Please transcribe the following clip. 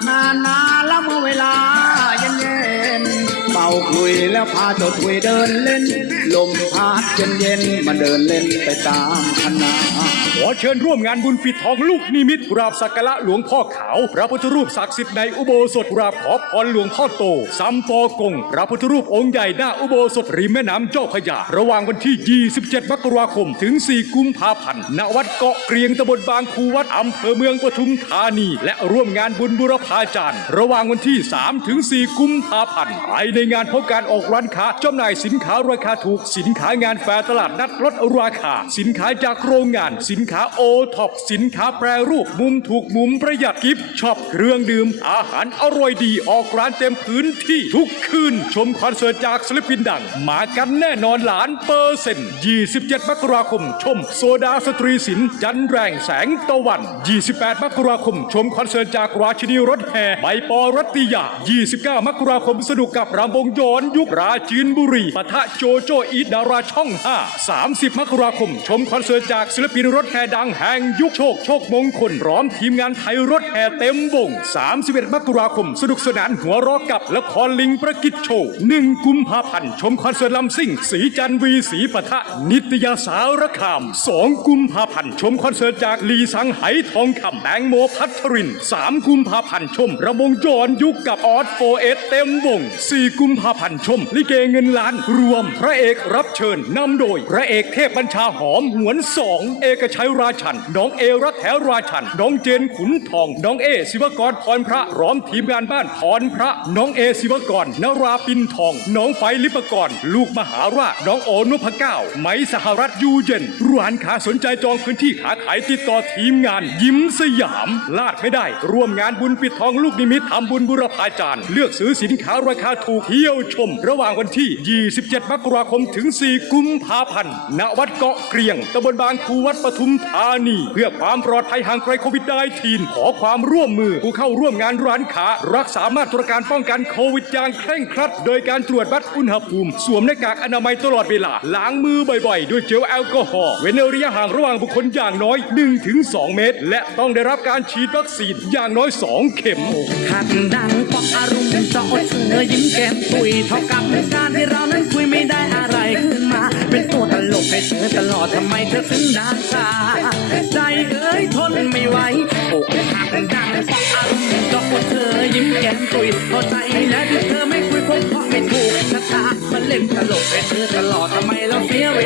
Uh-huh. ก็ถวยเดินเล่น ลมพัดเย็นเย็นมาเดินเล่นไปตามคณะขอเชิญร่วมงานบุญปิดทองลูกนิมิตกราบสักการะหลวงพ่อขาว พระพุทธรูปศักดิ์สิทธิ์ในอุโบสถกราบขอพรหลวงพ่อโตสัมปอกง พระพุทธรูปองค์ใหญ่หน้าอุโบสถริมแม่น้ำเจ้าพยา ระหว่างวันที่ 27 มกราคม ถึง 4 กุมภาพันธ์ณวัดเกาะเกรียงตำบลบางคูวัดอำเภอเมืองปทุมธานี และร่วมงานบุญบุรพาจารย์ ระหว่างวันที่ 3 ถึง 4 กุมภาพันธ์ภายในงานพบการออกร้านค้าจำหน่ายสินค้าราคาถูก สินค้างานแฟร์ตลาดนัดลดราคา สินค้าจากโรงงาน สินค้าโอท็อปสินค้าแปรรูปมุมถูกมุมประหยัดกิฟต์ช็อปเครื่องดื่ม อาหารอร่อยดีออกร้านเต็มพื้นที่ทุกคืน ชมคอนเสิร์ตจากศิลปินดัง มากันแน่นอนหลานเปอร์เซ็นต์ 27 มกราคม ชม โซดาสตรีสินจันแรงแสงตะวัน 28 มกราคม ชมคอนเสิร์ตจากราชินีรถแห่ใบปอรัตติยา 29 มกราคมสนุกกับรำวงย้อนยุคราจีนบุรีปะทะโจโจอีทดาราช่อง 5 30 มกราคม ชมคอนเสิร์ตจากศิลปินรถแห่ดังแห่งยุคโชคโชคมงคลพร้อมทีมงานไทยรถแห่เต็มวง31 มกราคม สนุกสนานหัวรอกับละครลิงประกิจโชว์1กุมภาพันธ์ชมคอนเสิร์ตลำซิ่ง สีจันวีสีปะทะนิตยาสารคาม 2 กุมภาพันธ์ชมคอนเสิร์ตจากลีสังไหทองคำแตงโมพัทริน 3 กุมภาพันธ์ชม ระมงย้อนยุคกับออสโฟเอสเต็มวง4กุมภาพันธ์ชม ลิเกเงินล้าน รวมพระเอกรับเชิญนำโดย พระเอกเทพบัญชาหอมหวนสองเอกชัยราชัน น้องเอรักแถราชัน น้องเจนขุนทอง น้องเอศิวกรพรพระร้อมทีมงานบ้านพรพระ น้องเอศิวกรนราปินทอง น้องไฟลิปกร ลูกมหาราชน้องโอนุพเก้าไหมสหรัฐยูเย็นร้านค้าสนใจจองพื้นที่ขาขายติดต่อทีมงาน ยิ้มสยามลาดไม่ได้ ร่วมงานบุญปิดทองลูกนิมิตทำบุญบุรพาจารย์ เลือกซื้อสินค้าราคาถูกเที่ยวที่ยวชม ระหว่างวันที่ 27 มกราคมถึง 4 กุมภาพันธ์ ณ วัดเกาะเกรียงตำบลบางคูวัดปทุมธานี เพื่อความปลอดภัยห่างไกลโควิด -19 ขอความร่วมมือผู้เข้าร่วมงานร้านค้า รักษามาตรการป้องกันโควิดอย่างเคร่งครัด โดยการตรวจวัดอุณหภูมิ สวมหน้ากากอนามัยตลอดเวลา ล้างมือบ่อยๆ ด้วยเจลแอลกอฮอล์เว้นระยะห่างระหว่างบุคคลอย่างน้อย 1-2 เมตร และต้องได้รับการฉีดวัคซีนอย่างน้อย 2 เข็มหักดังปอกอารมณ์จอดเธอยิ้มแก้มคุยเท่ากับเป็นการที่เรานั้นคุยไม่ได้อะไรขึ้นมา เป็นตัวตลกให้เธอตลอดทำไมเธอถึงด่าชาใจเอ้ยทนไม่ไหวอกหักดังปอกอารมณ์จอดเธอยิ้มแก้มตุยเข้าใจแล้วที่เธอไม่คุยคงเพราะไม่ถูกชะตามันเล่นตลกให้เธอตลอดทำไมเราเสียเว